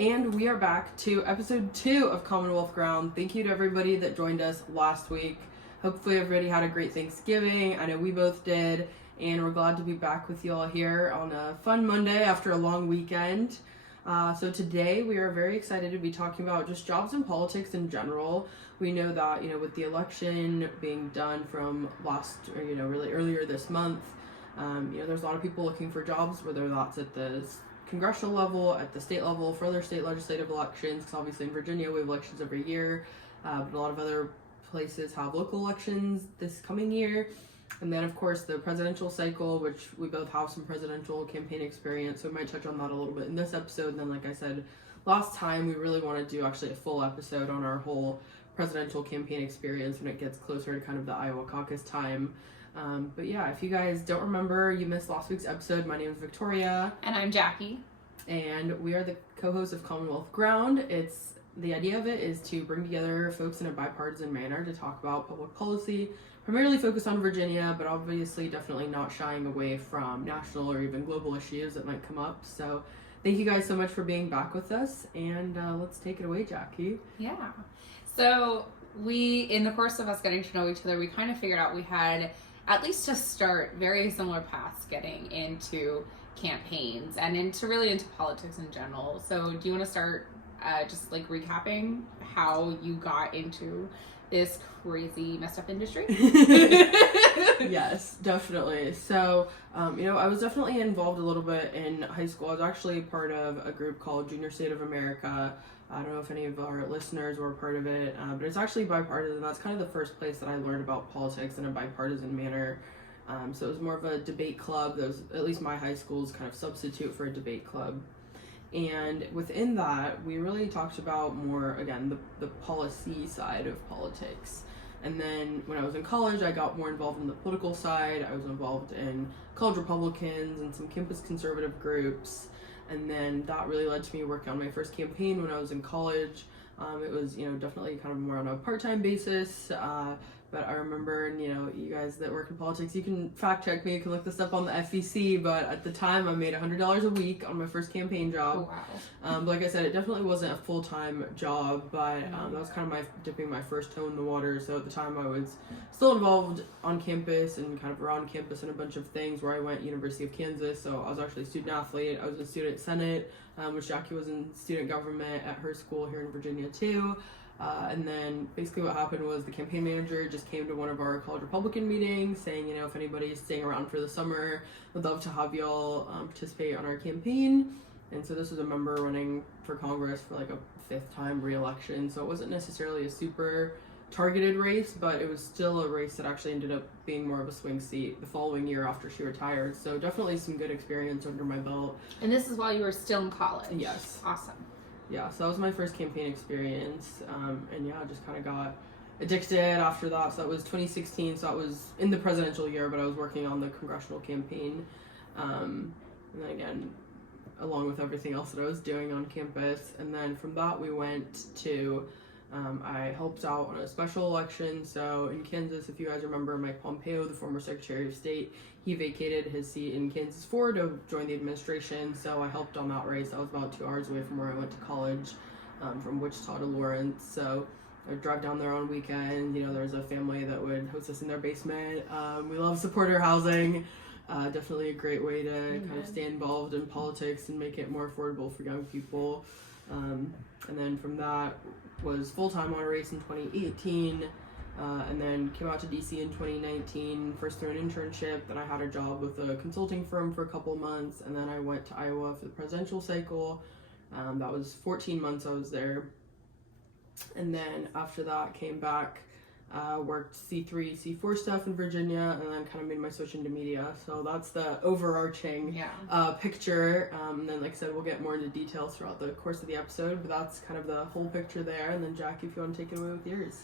And we are back to episode 2 of Commonwealth Ground. Thank you to everybody that joined us last week. Hopefully everybody had a great Thanksgiving. I know we both did. And we're glad to be back with you all here on a fun Monday after a long weekend. So today we are very excited to be talking about just jobs and politics in general. We know that, with the election being done from really earlier this month, there's a lot of people looking for jobs, whether that's at the congressional level, at the state level, for other state legislative elections, because obviously in Virginia we have elections every year, but a lot of other places have local elections this coming year. And then, of course, the presidential cycle, which we both have some presidential campaign experience, so we might touch on that a little bit in this episode. And then, like I said last time, we really want to do actually a full episode on our whole presidential campaign experience when it gets closer to kind of the Iowa caucus time. But yeah, if you guys don't remember, you missed last week's episode, my name is Victoria. And I'm Jackie. And we are the co-hosts of Commonwealth Ground. The idea of it is to bring together folks in a bipartisan manner to talk about public policy, primarily focused on Virginia, but obviously definitely not shying away from national or even global issues that might come up. So thank you guys so much for being back with us, and let's take it away, Jackie. Yeah. So in the course of us getting to know each other, we kind of figured out we had, at least to start, very similar paths getting into campaigns and into politics in general. So do you want to start just like recapping how you got into this crazy messed up industry? Yes, definitely. So, I was definitely involved a little bit in high school. I was actually part of a group called Junior State of America. I don't know if any of our listeners were part of it, but it's actually bipartisan. That's kind of the first place that I learned about politics in a bipartisan manner. So it was more of a debate club. That was, at least my high school's kind of substitute for a debate club. And within that, we really talked about more, again, the policy side of politics. And then when I was in college, I got more involved in the political side. I was involved in college Republicans and some campus conservative groups. And then that really led to me working on my first campaign when I was in college. It was, definitely kind of more on a part-time basis. But I remember, you guys that work in politics, you can fact check me, you can look this up on the FEC, but at the time I made $100 a week on my first campaign job. Oh, wow. But like I said, it definitely wasn't a full-time job, but that was kind of dipping my first toe in the water. So at the time I was still involved on campus and kind of around campus in a bunch of things where I went University of Kansas. So I was actually a student athlete, I was in student senate, which Jacki was in student government at her school here in Virginia too. And then basically what happened was the campaign manager just came to one of our college Republican meetings saying, if anybody's staying around for the summer, we'd love to have y'all participate on our campaign. And so this was a member running for Congress for like a 5th time re-election. So it wasn't necessarily a super targeted race, but it was still a race that actually ended up being more of a swing seat the following year after she retired. So definitely some good experience under my belt. And this is while you were still in college? Yes. Awesome. Yeah, so that was my first campaign experience, and yeah, just kind of got addicted after that. So that was 2016, so that was in the presidential year, but I was working on the congressional campaign, and then again, along with everything else that I was doing on campus. And then from that we went to, I helped out on a special election. So in Kansas, if you guys remember, Mike Pompeo, the former Secretary of State, he vacated his seat in Kansas 4 to join the administration. So I helped on that race. I was about 2 hours away from where I went to college, from Wichita to Lawrence. So I would drive down there on weekends. There was a family that would host us in their basement. We love supporter housing. Definitely a great way to kind of stay involved in politics and make it more affordable for young people. And then from that was full-time on a race in 2018, and then came out to DC in 2019, first through an internship. Then I had a job with a consulting firm for a couple months, and then I went to Iowa for the presidential cycle. That was 14 months I was there. And then after that came back, worked C3, C4 stuff in Virginia, and then kind of made my switch into media. So that's the overarching picture. And then, like I said, we'll get more into details throughout the course of the episode, but that's kind of the whole picture there. And then, Jackie, if you want to take it away with yours.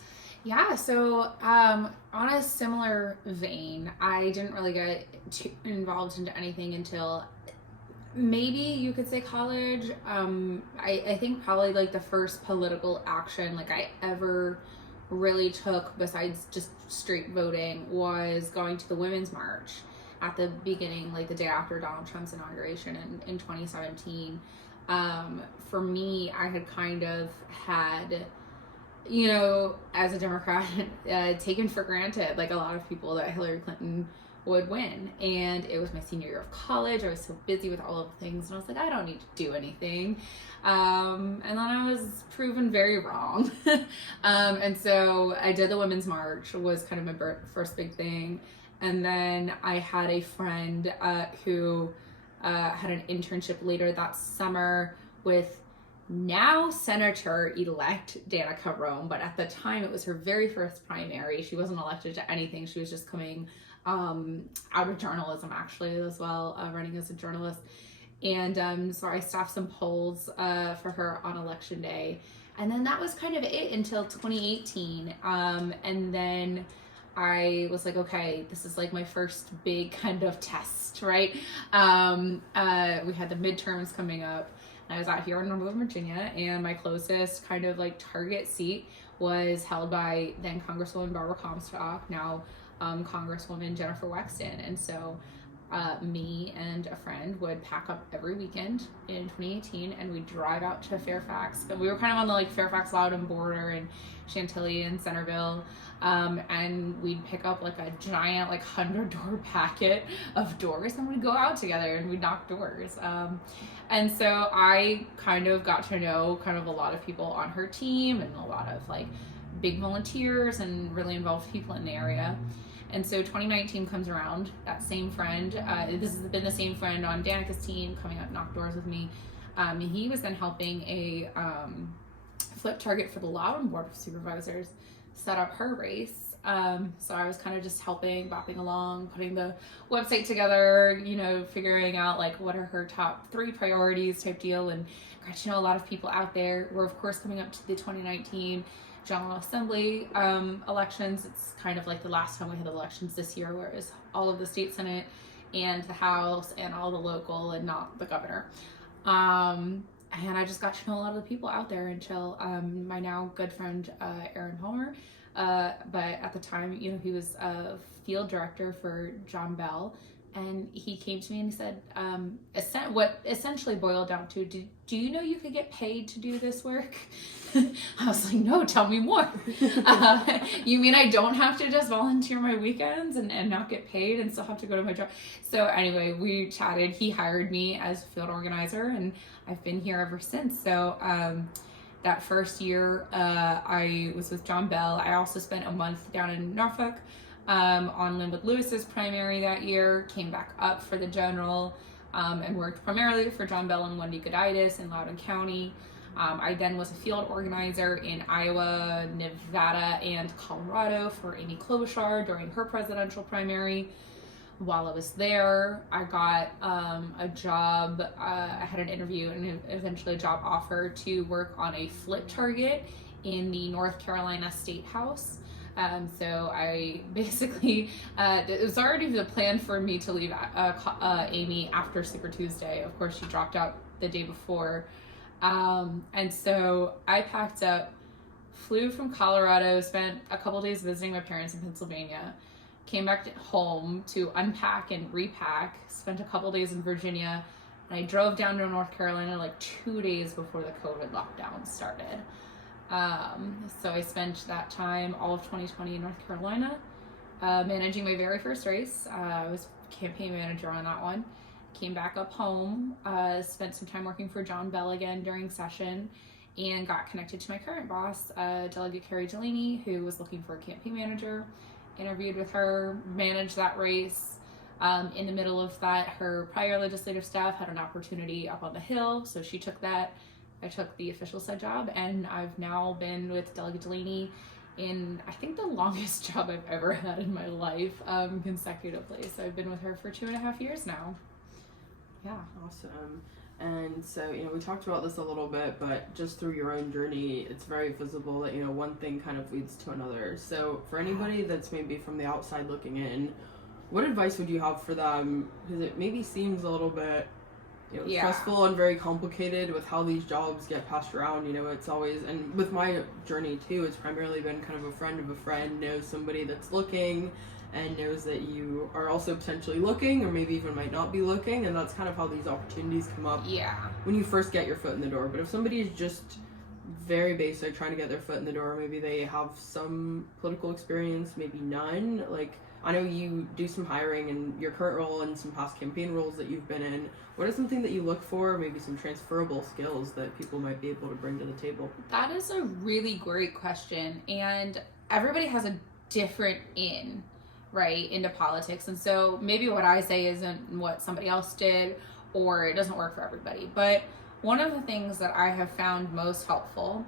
Yeah, so on a similar vein, I didn't really get too involved into anything until maybe you could say college. I think probably like the first political action like I ever really took, besides just straight voting, was going to the Women's March at the beginning, like the day after Donald Trump's inauguration in 2017. For me, I had kind of had, as a Democrat, taken for granted, like a lot of people, that Hillary Clinton would win. And it was my senior year of college. I was so busy with all of the things, and I was like, I don't need to do anything. And then I was proven very wrong. And so I did the Women's March, was kind of my first big thing. And then I had a friend who had an internship later that summer with now Senator-elect Danica Roem, but at the time it was her very first primary. She wasn't elected to anything. She was just coming out of journalism, actually, as well, running as a journalist. And so I staffed some polls for her on election day. And then that was kind of it until 2018. And then I was like, okay, this is like my first big kind of test, right? We had the midterms coming up. I was out here in Northern Virginia, and my closest kind of like target seat was held by then Congresswoman Barbara Comstock, now Congresswoman Jennifer Wexton. And so me and a friend would pack up every weekend in 2018, and we'd drive out to Fairfax. But we were kind of on the like Fairfax Loudoun border, and Chantilly and Centerville. And we'd pick up like a giant like 100-door packet of doors, and we'd go out together and we'd knock doors. And so I kind of got to know kind of a lot of people on her team, and a lot of like big volunteers and really involved people in the area. And so 2019 comes around, that same friend, this has been the same friend on Danica's team, coming out knock doors with me. He was then helping a flip target for the Loudoun Board of Supervisors set up her race. So I was kind of just helping, bopping along, putting the website together, figuring out like what are her top 3 priorities type deal, and got to know a lot of people out there. We're of course coming up to the 2019 General Assembly elections. It's kind of like the last time we had elections this year, where it was all of the state Senate and the House and all the local and not the governor. And I just got to know a lot of the people out there until my now good friend Aaron Homer. But at the time, he was a field director for John Bell, and he came to me and he said, what essentially boiled down to, do you know you could get paid to do this work? I was like, no, tell me more. You mean I don't have to just volunteer my weekends and not get paid and still have to go to my job? So anyway, we chatted. He hired me as a field organizer, and I've been here ever since. So that first year I was with John Bell. I also spent a month down in Norfolk on Linwood Lewis's primary that year, came back up for the general, and worked primarily for John Bell and Wendy Goditis in Loudoun County. I then was a field organizer in Iowa, Nevada, and Colorado for Amy Klobuchar during her presidential primary. While I was there, I got a job. I had an interview and eventually a job offer to work on a flip target in the North Carolina State House. So I basically, it was already the plan for me to leave Amy after Super Tuesday. Of course, she dropped out the day before. And so I packed up, flew from Colorado, spent a couple days visiting my parents in Pennsylvania, came back home to unpack and repack, spent a couple days in Virginia, and I drove down to North Carolina like 2 days before the COVID lockdown started. So I spent that time, all of 2020 in North Carolina, managing my very first race. I was campaign manager on that one. Came back up home, spent some time working for John Bell again during session, and got connected to my current boss, Delegate Carrie Delaney, who was looking for a campaign manager. Interviewed with her, managed that race. In the middle of that, her prior legislative staff had an opportunity up on the Hill, so she took that. I took the official side job, and I've now been with Delegate Delaney in, I think, the longest job I've ever had in my life, consecutively. So I've been with her for 2.5 years now. Yeah. Awesome. And so, we talked about this a little bit, but just through your own journey, it's very visible that, one thing kind of leads to another. So for anybody that's maybe from the outside looking in, what advice would you have for them? Because it maybe seems a little bit, stressful and very complicated with how these jobs get passed around. It's always, and with my journey too, it's primarily been kind of a friend of a friend knows somebody that's looking and knows that you are also potentially looking, or maybe even might not be looking, and that's kind of how these opportunities come up when you first get your foot in the door. But if somebody is just very basic, trying to get their foot in the door, maybe they have some political experience, maybe none, like I know you do some hiring in your current role and some past campaign roles that you've been in. What is something that you look for, maybe some transferable skills that people might be able to bring to the table? That is a really great question, and everybody has a different into politics, and so maybe what I say isn't what somebody else did, or it doesn't work for everybody. But one of the things that I have found most helpful,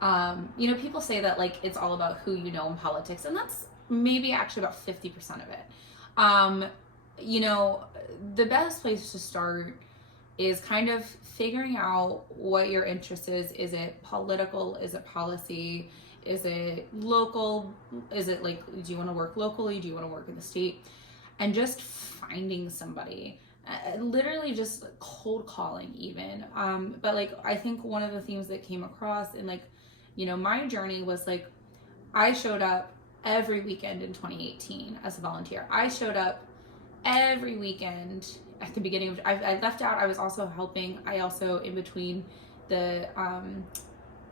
people say that like it's all about who you know in politics, and that's maybe actually about 50% of it. The best place to start is kind of figuring out what your interest is. Is it political? Is it policy? Is it local? Is it like, do you want to work locally? Do you want to work in the state? And just finding somebody, literally just cold calling even. But like, I think one of the themes that came across in like, my journey was like, I showed up every weekend in 2018 as a volunteer. I showed up every weekend at the beginning of, I left out, I was also helping, in between the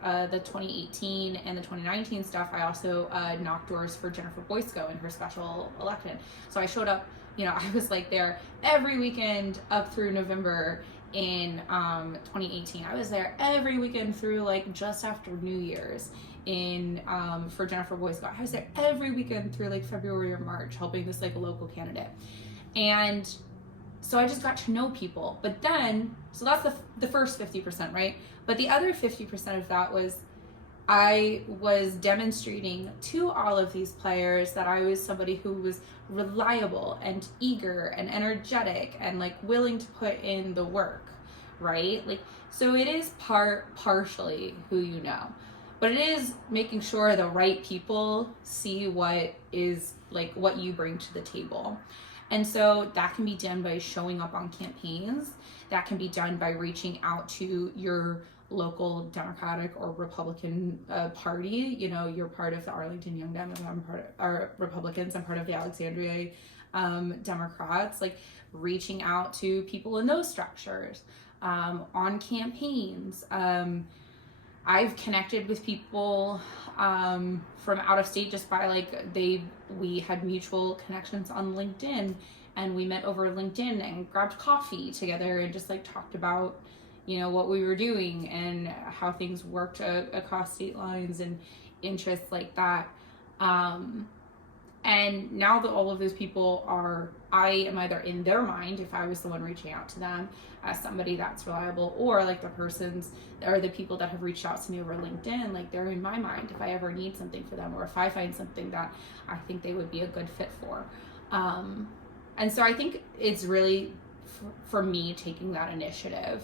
2018 and the 2019 stuff, I also knocked doors for Jennifer Boysko in her special election. So I showed up, I was like there every weekend up through November in 2018. I was there every weekend through like just after New Year's for Jennifer Boysko. I was there every weekend through like February or March helping this like local candidate. And so I just got to know people. But then, so that's the first 50%, right? But the other 50% of that was I was demonstrating to all of these players that I was somebody who was reliable and eager and energetic and like willing to put in the work, right? Like, so it is partially who you know, but it is making sure the right people see what is like what you bring to the table. And so that can be done by showing up on campaigns. That can be done by reaching out to your local Democratic or Republican party. You're part of the Arlington Young Dems, I'm Republicans, I'm part of the Alexandria Democrats. Like reaching out to people in those structures on campaigns. I've connected with people from out of state just by like we had mutual connections on LinkedIn, and we met over LinkedIn and grabbed coffee together and just like talked about what we were doing and how things worked across state lines and interests like that. And now that all of those people I am either in their mind, if I was the one reaching out to them, as somebody that's reliable, or like the persons or the people that have reached out to me over LinkedIn, like they're in my mind if I ever need something for them, or if I find something that I think they would be a good fit for. And so I think it's really for me taking that initiative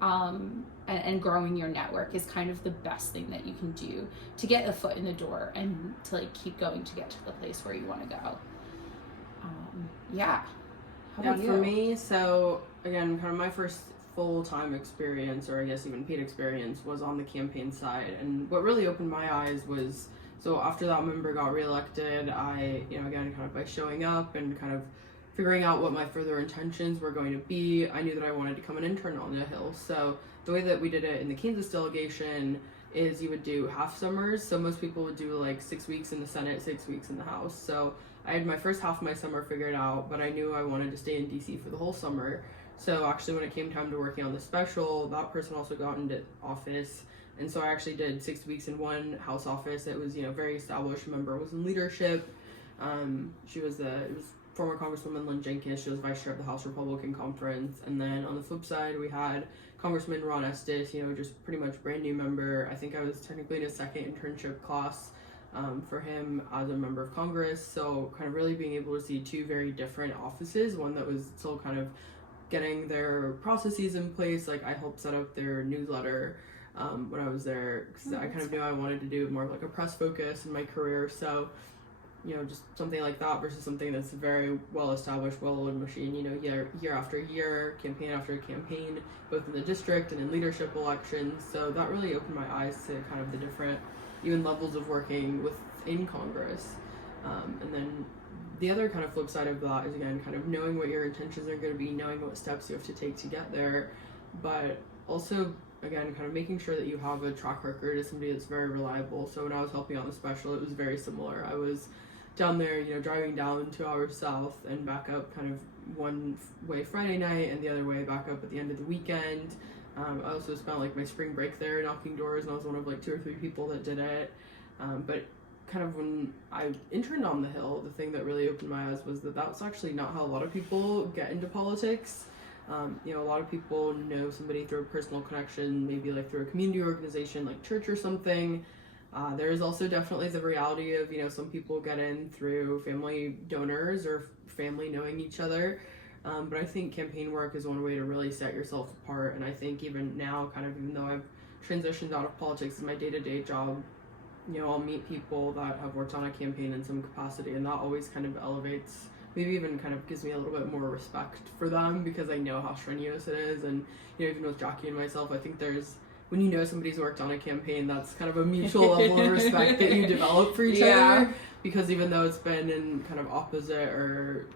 and growing your network is kind of the best thing that you can do to get a foot in the door and to like keep going to get to the place where you want to go. How about you? For me, so again, kind of my first full-time experience, or I guess even paid experience, was on the campaign side. And what really opened my eyes was, so after that member got reelected, I, again, kind of by showing up and kind of figuring out what my further intentions were going to be, I knew that I wanted to become an intern on the Hill. So the way that we did it in the Kansas delegation is you would do half summers. So most people would do like 6 weeks in the Senate, 6 weeks in the House. So I had my first half of my summer figured out, but I knew I wanted to stay in DC for the whole summer. So actually when it came time to working on the special, that person also got into office. And so I actually did 6 weeks in one House office. It was, very established. Member was in leadership. It was former Congresswoman Lynn Jenkins. She was vice chair of the House Republican Conference. And then on the flip side, we had Congressman Ron Estes, just pretty much brand new member. I think I was technically in a second internship class for him as a member of Congress. So kind of really being able to see two very different offices, one that was still kind of getting their processes in place. Like I helped set up their newsletter when I was there, because I kind of knew I wanted to do more of like a press focus in my career. So just something like that versus something that's a very well established, well-oiled machine, year after year, campaign after campaign, both in the district and in leadership elections. So that really opened my eyes to kind of the different even levels of working within Congress. And then the other kind of flip side of that is, again, kind of knowing what your intentions are going to be, knowing what steps you have to take to get there, but also, again, kind of making sure that you have a track record as somebody that's very reliable. So when I was helping on the special, it was very similar. I was down there, driving down 2 hours south and back up kind of one way Friday night and the other way back up at the end of the weekend. I also spent like my spring break there knocking doors, and I was one of like 2 or 3 people that did it. But kind of when I interned on the Hill, the thing that really opened my eyes was that that's actually not how a lot of people get into politics. A lot of people know somebody through a personal connection, maybe like through a community organization like church or something. There is also definitely the reality of, some people get in through family donors or family knowing each other. But I think campaign work is one way to really set yourself apart. And I think even now, kind of, even though I've transitioned out of politics in my day-to-day job, I'll meet people that have worked on a campaign in some capacity, and that always kind of elevates, maybe even kind of gives me a little bit more respect for them, because I know how strenuous it is. And, even with Jacki and myself, I think when you know somebody's worked on a campaign, that's kind of a mutual level of respect that you develop for each other, because even though it's been in kind of opposite or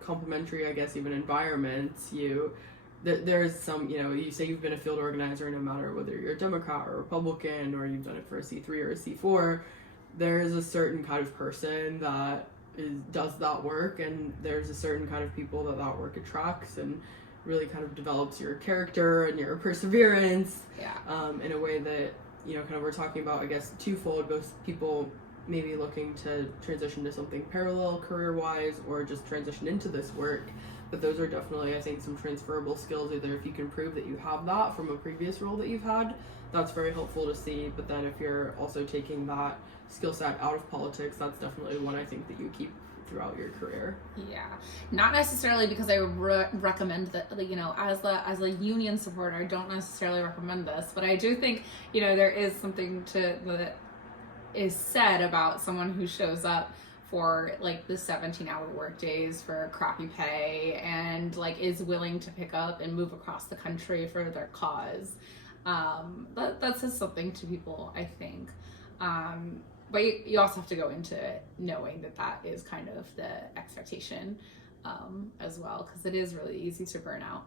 complementary, I guess, even environments, there's some, you say you've been a field organizer, no matter whether you're a Democrat or Republican, or you've done it for a C3 or a C4, there's a certain kind of person that does that work, and there's a certain kind of people that work attracts and really kind of develops your character and your perseverance in a way that, kind of we're talking about, I guess, twofold, both people maybe looking to transition to something parallel career-wise or just transition into this work. But those are definitely, I think, some transferable skills. Either if you can prove that you have that from a previous role that you've had, that's very helpful to see. But then if you're also taking that skill set out of politics, that's definitely one I think that you keep throughout your career. Yeah, not necessarily because I recommend that, as a union supporter, I don't necessarily recommend this, but I do think, there is something that is said about someone who shows up for like the 17-hour work days for crappy pay and like is willing to pick up and move across the country for their cause. That says something to people, I think. But you also have to go into it knowing that is kind of the expectation as well, because it is really easy to burn out.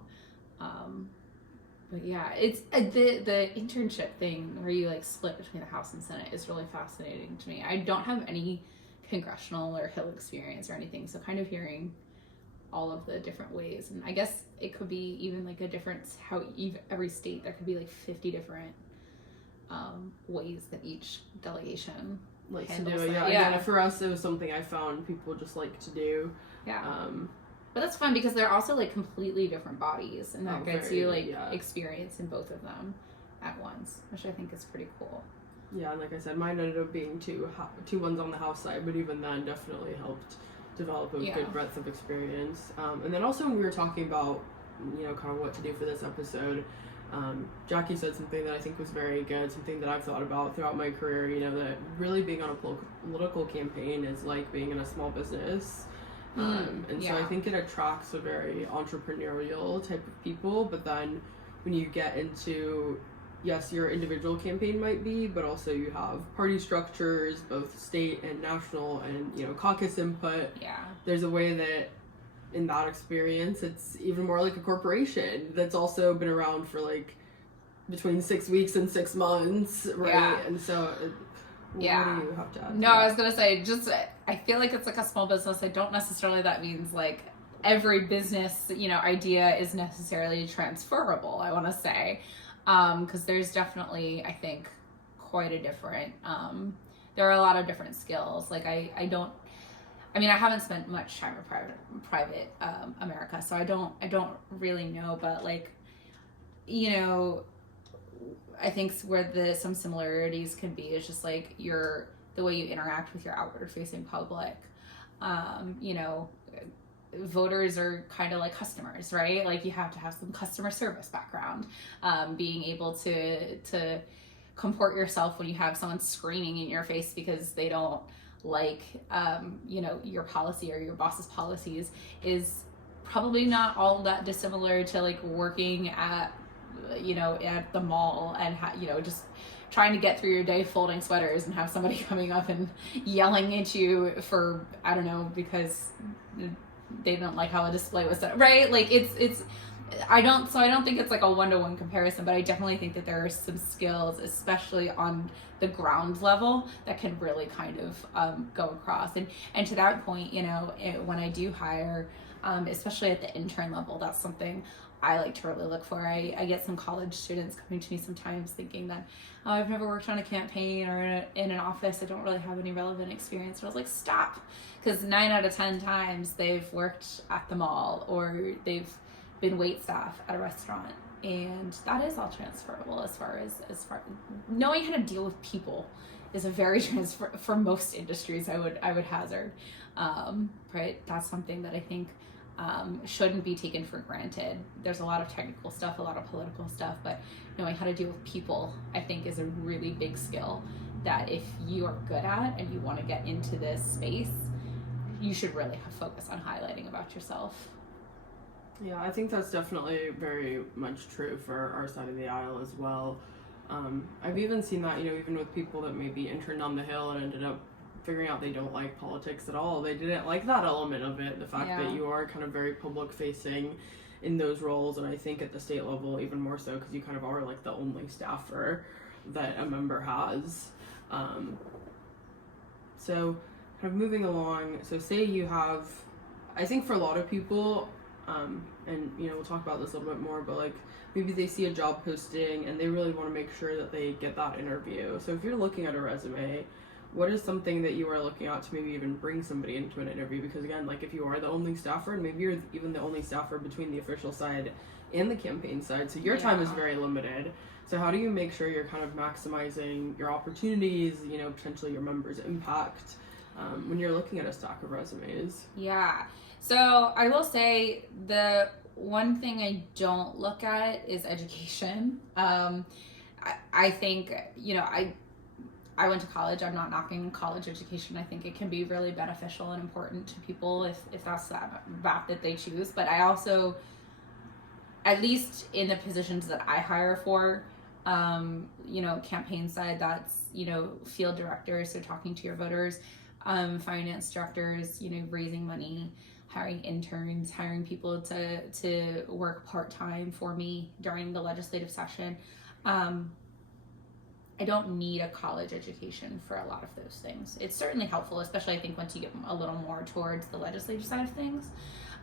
But yeah, it's the internship thing where you like split between the House and Senate is really fascinating to me. I don't have any congressional or Hill experience or anything, so kind of hearing all of the different ways, and I guess it could be even like a difference how every state, there could be like 50 different ways that each delegation handles it. Again, for us it was something I found people just like to do. But that's fun because they're also like completely different bodies, and that gets you like experience in both of them at once, which I think is pretty cool. Yeah, and like I said, mine ended up being two ones on the House side, but even then definitely helped develop a good breadth of experience. And then also when we were talking about, kind of what to do for this episode, Jacki said something that I think was very good, something that I've thought about throughout my career, that really being on a political campaign is like being in a small business. So I think it attracts a very entrepreneurial type of people, but then when you get into, yes, your individual campaign might be, but also you have party structures, both state and national, and, caucus input. There's a way that in that experience, it's even more like a corporation that's also been around for like between 6 weeks and 6 months, right? And so what do you have to add? No, I was gonna say, I feel like it's like a small business. I don't necessarily, that means like every business, idea is necessarily transferable, I want to say. Because there's definitely, I think, quite a different, there are a lot of different skills. Like I haven't spent much time in private America, so I don't really know, but like, I think where some similarities can be is just like the way you interact with your outward facing public. Voters are kind of like customers, right? Like you have to have some customer service background, being able to comport yourself when you have someone screaming in your face because they don't like, your policy or your boss's policies is probably not all that dissimilar to like working at the mall and just trying to get through your day folding sweaters and have somebody coming up and yelling at you for, I don't know, because they don't like how a display was set, right? Like I don't think it's like a one-to-one comparison, but I definitely think that there are some skills, especially on the ground level, that can really kind of go across. And to that point, when I do hire, especially at the intern level, that's something I like to really look for. I get some college students coming to me sometimes thinking that, oh, I've never worked on a campaign or in an office. I don't really have any relevant experience. And I was like, stop. Because 9 out of 10 times they've worked at the mall or they've been wait staff at a restaurant. And that is all transferable as far knowing how to deal with people is a very for most industries, I would hazard. Right? That's something that I think shouldn't be taken for granted. There's a lot of technical stuff, a lot of political stuff, but knowing how to deal with people, I think, is a really big skill that if you are good at and you want to get into this space, you should really focus on highlighting about yourself. Yeah, I think that's definitely very much true for our side of the aisle as well. I've even seen that, even with people that maybe interned on the Hill and ended up figuring out they don't like politics at all. They didn't like that element of it, the fact that you are kind of very public facing in those roles, and I think at the state level even more so, because you kind of are like the only staffer that a member has. So kind of moving along, so say you have, I think for a lot of people, and we'll talk about this a little bit more, but like maybe they see a job posting and they really want to make sure that they get that interview. So if you're looking at a resume, what is something that you are looking at to maybe even bring somebody into an interview? Because again, like if you are the only staffer, and maybe you're even the only staffer between the official side and the campaign side, so your time is very limited. So how do you make sure you're kind of maximizing your opportunities, potentially your members' impact, when you're looking at a stack of resumes? Yeah. So I will say the one thing I don't look at is education. I think, I went to college. I'm not knocking college education. I think it can be really beneficial and important to people if that's that path that they choose. But I also, at least in the positions that I hire for, campaign side, that's, field directors, so talking to your voters, finance directors, raising money, hiring interns, hiring people to work part-time for me during the legislative session. I don't need a college education for a lot of those things. It's certainly helpful, especially I think once you get a little more towards the legislative side of things.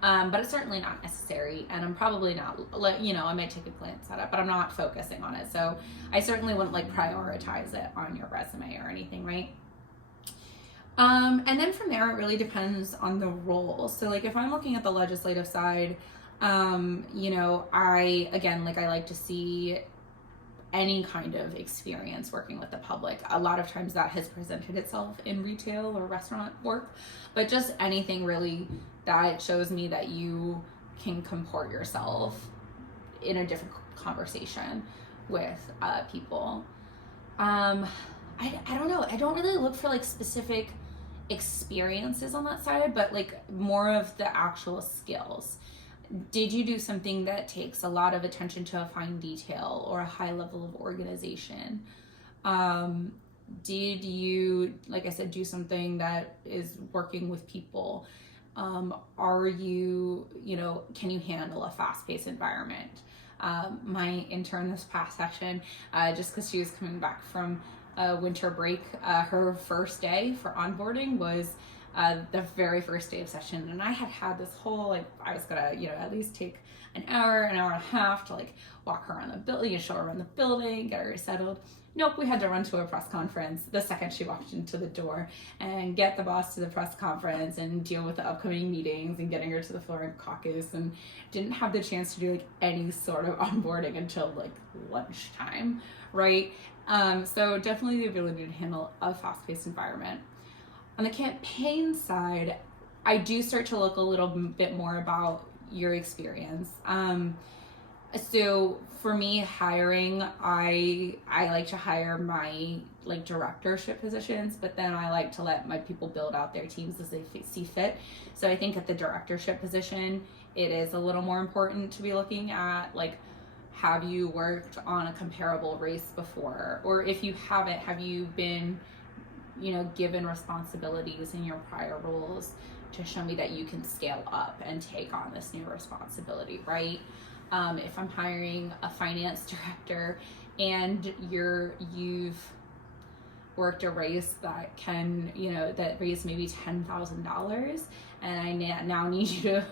But it's certainly not necessary, and I'm probably not, I might take a glance at it, but I'm not focusing on it. So I certainly wouldn't prioritize it on your resume or anything, right? And then from there, it really depends on the role. So if I'm looking at the legislative side, I like to see any kind of experience working with the public. A lot of times that has presented itself in retail or restaurant work, but just anything really that shows me that you can comport yourself in a different conversation with people. I don't know. I don't really look for specific experiences on that side, but more of the actual skills. Did you do something that takes a lot of attention to a fine detail or a high level of organization? Did you, like I said, do something that is working with people? Are you, can you handle a fast-paced environment? My intern this past session, just because she was coming back from winter break, her first day for onboarding was the very first day of session, and I had this whole I was gonna at least take an hour and a half to walk her around the building and show her around the building, get her settled. Nope, we had to run to a press conference the second she walked into the door and get the boss to the press conference and deal with the upcoming meetings and getting her to the floor in caucus, and didn't have the chance to do any sort of onboarding until lunchtime, right? So definitely the ability to handle a fast-paced environment. On the campaign side, I do start to look a little bit more about your experience. So for me, hiring, I like to hire my like directorship positions, but then I like to let my people build out their teams as they see fit. So I think at the directorship position, it is a little more important to be looking at like, have you worked on a comparable race before? Or if you haven't, have you been, given responsibilities in your prior roles to show me that you can scale up and take on this new responsibility, right? If I'm hiring a finance director and you've worked a race that can, that raised maybe $10,000, and I now need you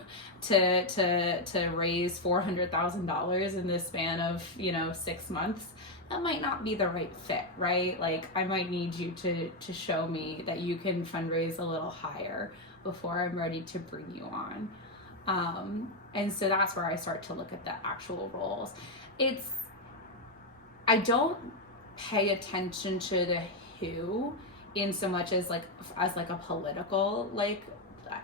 to raise $400,000 in the span of 6 months, that might not be the right fit, right? Like I might need you to show me that you can fundraise a little higher before I'm ready to bring you on. And so that's where I start to look at the actual roles. I don't pay attention to the who in so much as like a political, like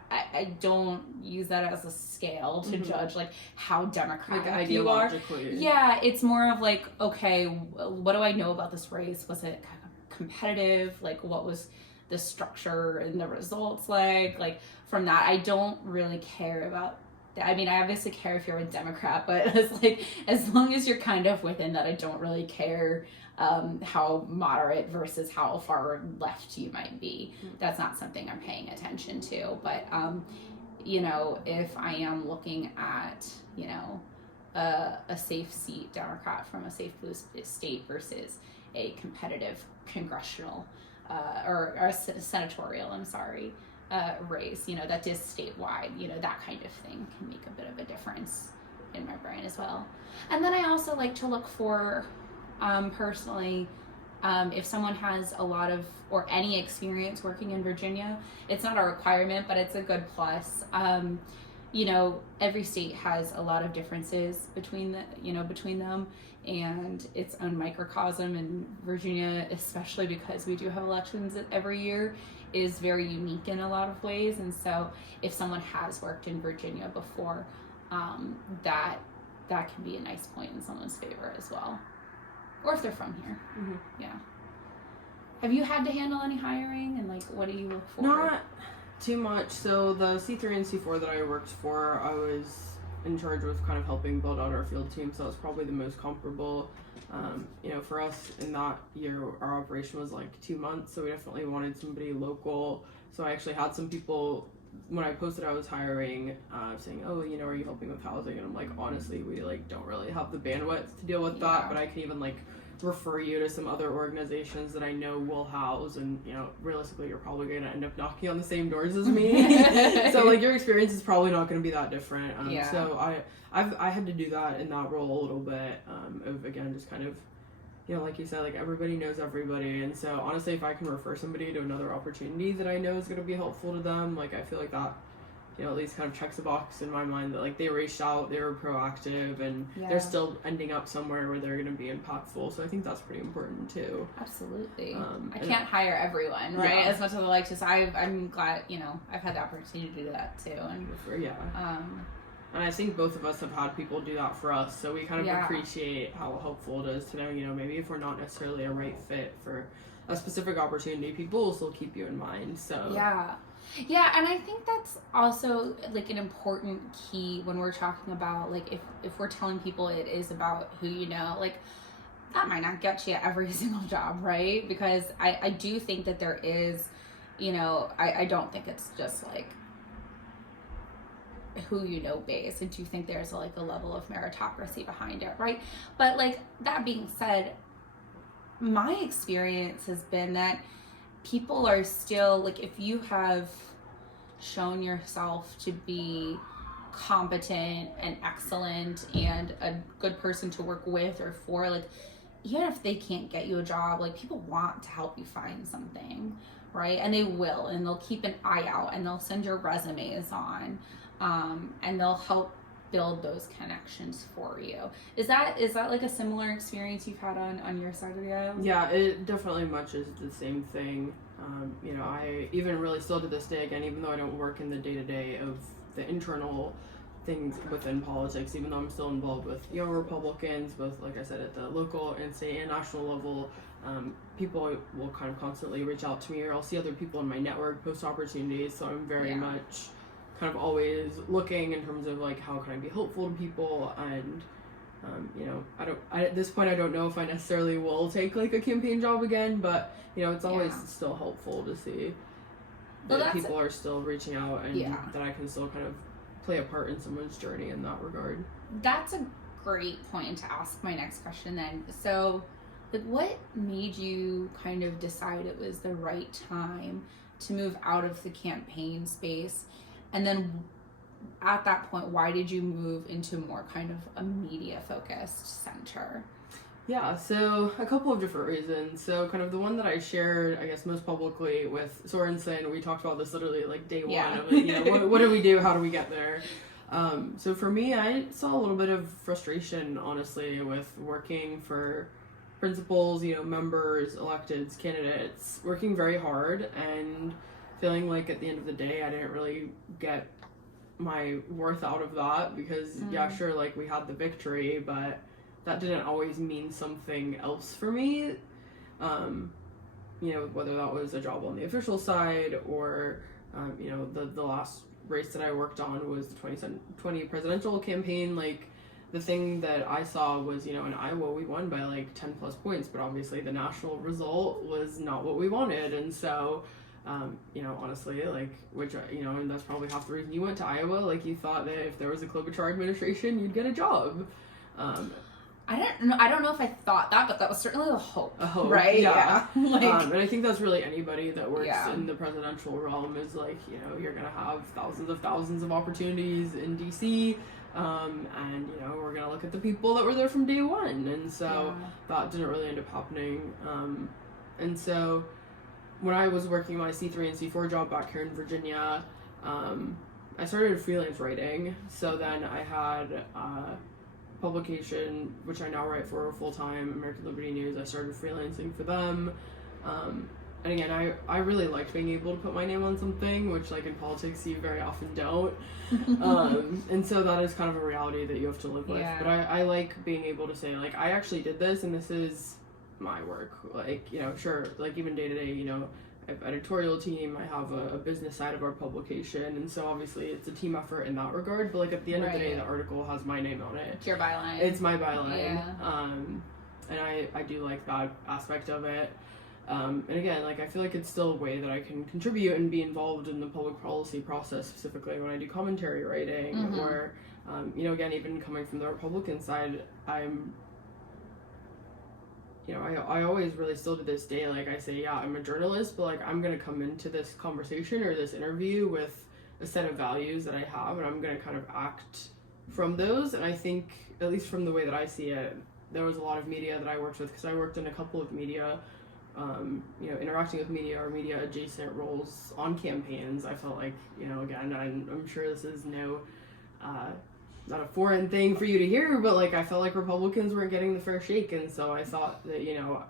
I don't use that as a scale to judge like how democratic like you are. Yeah, it's more of like, okay, what do I know about this race? Was it competitive? Like what was the structure and the results like from that? I don't really care about that. I mean, I obviously care if you're a Democrat, but as long as you're kind of within that, I don't really care how moderate versus how far left you might be. That's not something I'm paying attention to. But if I am looking at a safe seat Democrat from a safe blue state versus a competitive congressional or senatorial, race, that is statewide, that kind of thing can make a bit of a difference in my brain as well. And then I also like to look for, personally, if someone has a lot of or any experience working in Virginia. It's not a requirement, but it's a good plus. Every state has a lot of differences between them and its own microcosm, and Virginia, especially because we do have elections every year, is very unique in a lot of ways. And so if someone has worked in Virginia before, that can be a nice point in someone's favor as well, or if they're from here. Yeah. Have you had to handle any hiring, and like what do you look for? Not too much. So the C3 and C4 that I worked for, I was in charge of kind of helping build out our field team, so that was probably the most comparable. For us in that year, our operation was like 2 months, so we definitely wanted somebody local. So I actually had some people, when I posted I was hiring, saying, oh, are you helping with housing? And I'm like, honestly, we like don't really have the bandwidth to deal with that, but I can even like refer you to some other organizations that I know will house, and realistically you're probably going to end up knocking on the same doors as me. So like your experience is probably not going to be that different. So I had to do that in that role a little bit, of again just kind of like you said, like everybody knows everybody, and so honestly if I can refer somebody to another opportunity that I know is going to be helpful to them, like I feel like that at least kind of checks a box in my mind that like they reached out, they were proactive, and they're still ending up somewhere where they're going to be impactful. So I think that's pretty important too. Absolutely. I can't hire everyone, right? As much as I like to. So I'm glad I've had the opportunity to do that too. And and I think both of us have had people do that for us, so we kind of appreciate how helpful it is to know maybe if we're not necessarily a right fit for a specific opportunity, people will still keep you in mind. So yeah, and I think that's also like an important key when we're talking about like if we're telling people it is about who like that might not get you every single job, right? Because I do think that there is, I don't think it's just like who based. I do think there's like a level of meritocracy behind it, right? But like that being said, my experience has been that people are still like, if you have shown yourself to be competent and excellent and a good person to work with or for, like even if they can't get you a job, like people want to help you find something, right? And they will, and they'll keep an eye out, and they'll send your resumes on, and they'll help build those connections for you. Is that like a similar experience you've had on your side of the aisle? Yeah, it definitely much is the same thing. I even really still to this day, again, even though I don't work in the day-to-day of the internal things within politics, even though I'm still involved with young Republicans, both, like I said, at the local and state and national level. People will kind of constantly reach out to me, or I'll see other people in my network post opportunities, so I'm very much kind of always looking in terms of like how can I be helpful to people. And you know, at this point I don't know if I necessarily will take like a campaign job again, but you know, it's always still helpful to see that people are still reaching out, and that I can still kind of play a part in someone's journey in that regard. That's a great point to ask my next question then. So like, what made you kind of decide it was the right time to move out of the campaign space? And then at that point, why did you move into more kind of a media-focused center? Yeah, so a couple of different reasons. So kind of the one that I shared, I guess, most publicly with Sorensen, we talked about this literally like day one of it, you know, what do we do? How do we get there? So for me, I saw a little bit of frustration, honestly, with working for principals, you know, members, electeds, candidates, working very hard and feeling like at the end of the day I didn't really get my worth out of that, because sure, like we had the victory, but that didn't always mean something else for me. You know, whether that was a job on the official side or you know, the last race that I worked on was the 2020 presidential campaign. Like, the thing that I saw was, you know, in Iowa we won by like 10 plus points, but obviously the national result was not what we wanted. And so, you know, honestly, like, which, you know, and that's probably half the reason you went to Iowa. Like, you thought that if there was a Klobuchar administration, you'd get a job. I don't know if I thought that, but that was certainly a hope. Right? Yeah. Like, and I think that's really anybody that works in the presidential realm is like, you know, you're gonna have thousands of opportunities in DC. And you know, we're gonna look at the people that were there from day one, and so that didn't really end up happening. And so when I was working my C3 and C4 job back here in Virginia, I started freelance writing. So then I had publication, which I now write for full time, American Liberty News. I started freelancing for them. And again, I really liked being able to put my name on something, which like in politics you very often don't. And so that is kind of a reality that you have to live with. But I like being able to say, like, I actually did this and this is my work. Like, you know, sure, like even day to day, you know, I have an editorial team, I have a business side of our publication, and so obviously it's a team effort in that regard, but like at the end of the day, the article has my name on it. It's your byline. It's my byline. And I do like that aspect of it. And again, like, I feel like it's still a way that I can contribute and be involved in the public policy process, specifically when I do commentary writing, or, you know, again, even coming from the Republican side, you know, I always really still to this day, like, I say, yeah, I'm a journalist, but like, I'm going to come into this conversation or this interview with a set of values that I have, and I'm going to kind of act from those. And I think, at least from the way that I see it, there was a lot of media that I worked with, because I worked in a couple of media, you know, interacting with media or media adjacent roles on campaigns. I felt like, you know, again, I'm sure this is not a foreign thing for you to hear, but like, I felt like Republicans weren't getting the fair shake, and so I thought that, you know,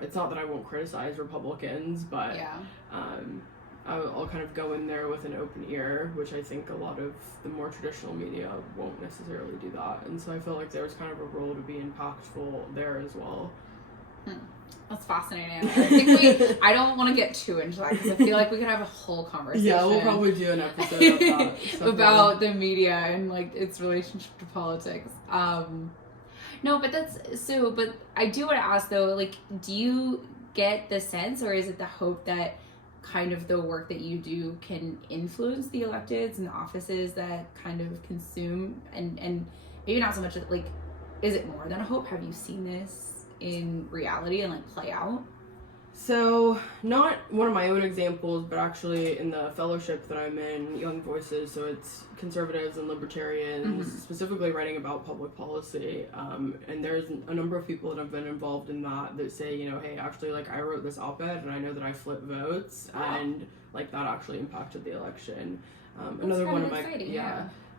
it's not that I won't criticize Republicans, but I'll kind of go in there with an open ear, which I think a lot of the more traditional media won't necessarily do that. And so I feel like there was kind of a role to be impactful there as well. That's fascinating. I think I don't want to get too into that, because I feel like we could have a whole conversation. Yeah, we'll probably do an episode of that. About the media and like its relationship to politics. No, but but I do want to ask though, like, do you get the sense, or is it the hope that kind of the work that you do can influence the electeds and the offices that kind of consume, and maybe not so much like, is it more than a hope? Have you seen this in reality and like play out? So, not one of my own examples, but actually in the fellowship that I'm in, Young Voices, so it's conservatives and libertarians, specifically writing about public policy. And there's a number of people that have been involved in that say, you know, hey, actually, like, I wrote this op-ed and I know that I flipped votes, and like that actually impacted the election. Another one of my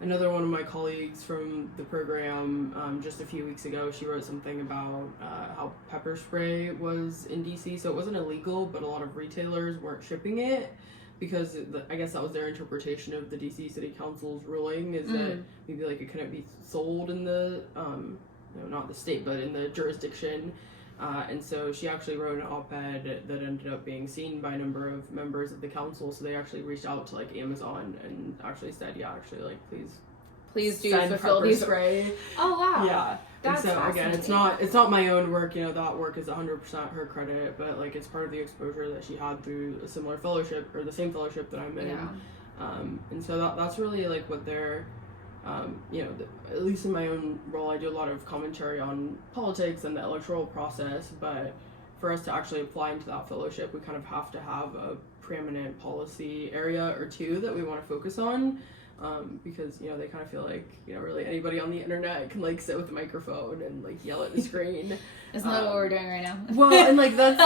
Another one of my colleagues from the program, just a few weeks ago, she wrote something about how pepper spray was in DC. So it wasn't illegal, but a lot of retailers weren't shipping it. because I guess that was their interpretation of the DC City Council's ruling, is that maybe like it couldn't be sold in the not the state but in the jurisdiction. And so she actually wrote an op-ed that ended up being seen by a number of members of the council. So they actually reached out to like Amazon and actually said, like please do fulfill these spray. Oh wow. Yeah. That's and so again, it's not my own work. That work is 100% her credit, but like it's part of the exposure that she had through a similar fellowship or the same fellowship that I'm in. Yeah. And so that's really like what they're. At least in my own role, I do a lot of commentary on politics and the electoral process, but for us to actually apply into that fellowship, we kind of have to have a preeminent policy area or two that we want to focus on, because, they kind of feel like, really anybody on the internet can, like, sit with a microphone and, like, yell at the screen. Isn't that what we're doing right now? Well, and, like, that's...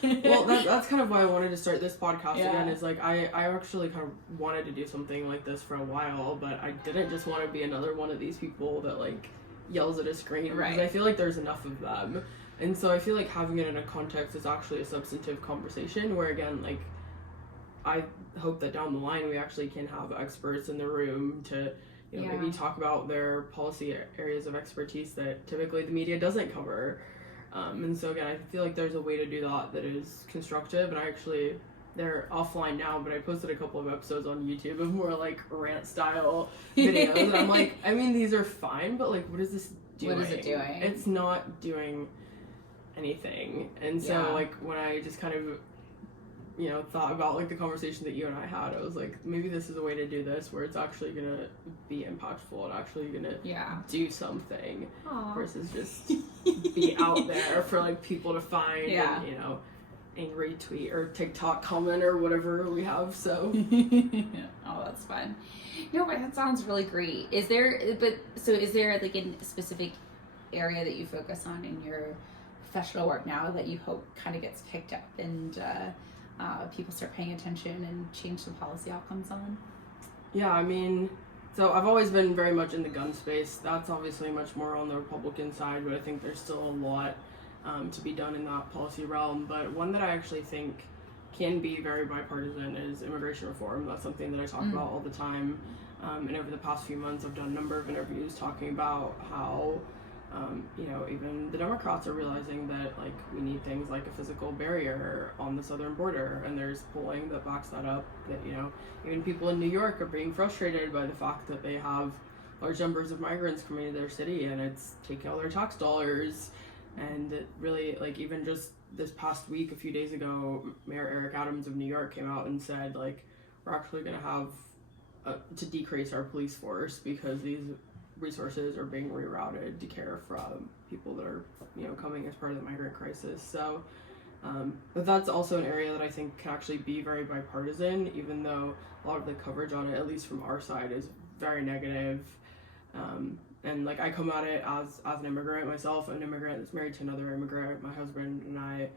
that's kind of why I wanted to start this podcast again, is, like, I actually kind of wanted to do something like this for a while, but I didn't just want to be another one of these people that, like, yells at a screen, right? Because I feel like there's enough of them. And so I feel like having it in a context is actually a substantive conversation where, again, like, I hope that down the line we actually can have experts in the room to, maybe talk about their policy areas of expertise that typically the media doesn't cover. And so again, I feel like there's a way to do that is constructive. And they're offline now, but I posted a couple of episodes on YouTube of more like rant style videos. And I'm like, I mean, these are fine, but like, what is this doing? What is it doing? It's not doing anything. And so like when I just kind of thought about like the conversation that you and I had, I was like, maybe this is a way to do this where it's actually gonna be impactful and actually gonna do something. Aww. Versus just be out there for like people to find and angry tweet or TikTok comment or whatever we have. So oh, that's fun. No, but that sounds really great. Is there like a specific area that you focus on in your professional work now that you hope kind of gets picked up and people start paying attention and change some policy outcomes on? Yeah, I mean, so I've always been very much in the gun space. That's obviously much more on the Republican side, but I think there's still a lot to be done in that policy realm. But one that I actually think can be very bipartisan is immigration reform. That's something that I talk about all the time. And over the past few months, I've done a number of interviews talking about how even the Democrats are realizing that, like, we need things like a physical barrier on the southern border, and there's polling that backs that up, that, even people in New York are being frustrated by the fact that they have large numbers of migrants coming to their city, and it's taking all their tax dollars, and it really, like, even just this past week, a few days ago, Mayor Eric Adams of New York came out and said, like, we're actually going to have to decrease our police force because these resources are being rerouted to care for people that are coming as part of the migrant crisis. So but that's also an area that I think can actually be very bipartisan, even though a lot of the coverage on it, at least from our side, is very negative. And like, I come at it as an immigrant myself, an immigrant that's married to another immigrant. My husband and I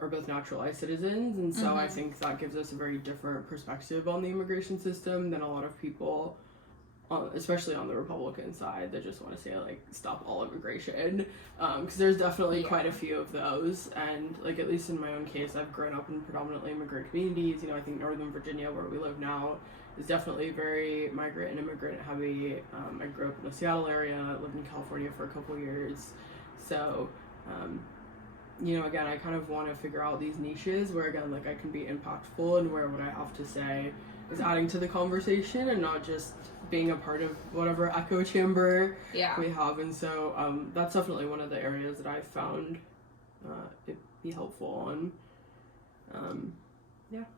are both naturalized citizens, and so I think that gives us a very different perspective on the immigration system than a lot of people, especially on the Republican side, that just want to say, like, stop all immigration, because there's definitely quite a few of those. And like, at least in my own case, I've grown up in predominantly immigrant communities. I think Northern Virginia, where we live now, is definitely very migrant and immigrant heavy. I grew up in the Seattle area, lived in California for a couple of years, so again, I kind of want to figure out these niches where, again, like, I can be impactful and where what I have to say is adding to the conversation and not just being a part of whatever echo chamber we have. And so that's definitely one of the areas that I found it be helpful on.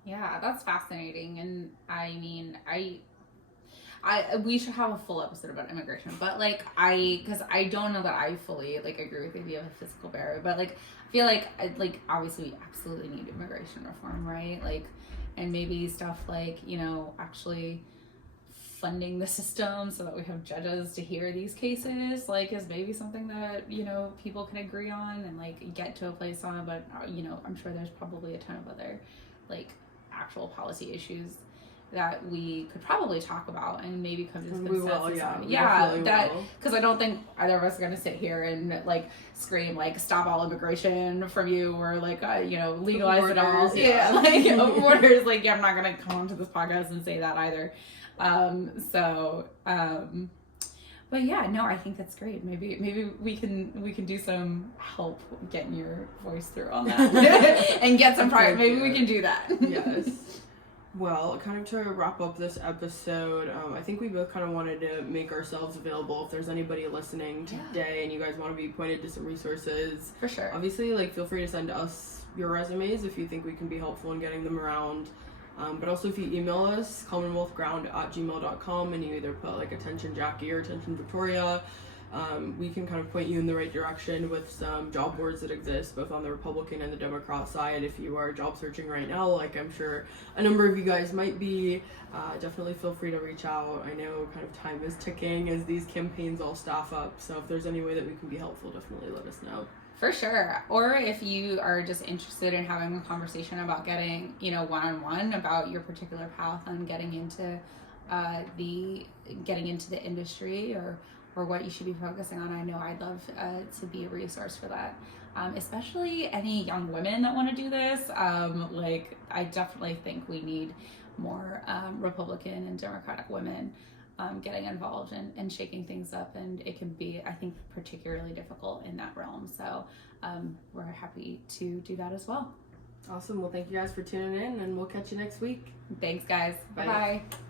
Yeah, that's fascinating. And I mean, we should have a full episode about immigration, but like, because I don't know that I fully like agree with the idea of a physical barrier, but like, I feel like obviously we absolutely need immigration reform, right? Like, and maybe stuff like, actually funding the system so that we have judges to hear these cases, like, is maybe something that, people can agree on and like get to a place on. But, I'm sure there's probably a ton of other like actual policy issues that we could probably talk about and maybe come to some We will, consensus yeah. on. We Yeah, definitely that will. because I don't think either of us are going to sit here and like scream like stop all immigration from you or like legalize it all. Borders, Yeah, like borders. Like I'm not going to come onto this podcast and say that either. But yeah, no, I think that's great. Maybe we can do some help getting your voice through on that and get some pride. Maybe we can do that. Yes. Well, kind of to wrap up this episode, I think we both kind of wanted to make ourselves available if there's anybody listening today and you guys want to be pointed to some resources. For sure. Obviously, like, feel free to send us your resumes if you think we can be helpful in getting them around. But also if you email us, commonwealthground@gmail.com, and you either put like attention Jacki or attention Victoria, we can kind of point you in the right direction with some job boards that exist both on the Republican and the Democrat side. If you are job searching right now, like I'm sure a number of you guys might be, definitely feel free to reach out. I know kind of time is ticking as these campaigns all staff up, so if there's any way that we can be helpful, definitely let us know. For sure. Or if you are just interested in having a conversation about getting, one-on-one about your particular path on getting into the industry or what you should be focusing on, I know I'd love to be a resource for that. Especially any young women that want to do this. I definitely think we need more Republican and Democratic women getting involved and shaking things up, and it can be, I think, particularly difficult in that realm. So we're happy to do that as well. Awesome. Well, thank you guys for tuning in, and we'll catch you next week. Thanks, guys. Bye.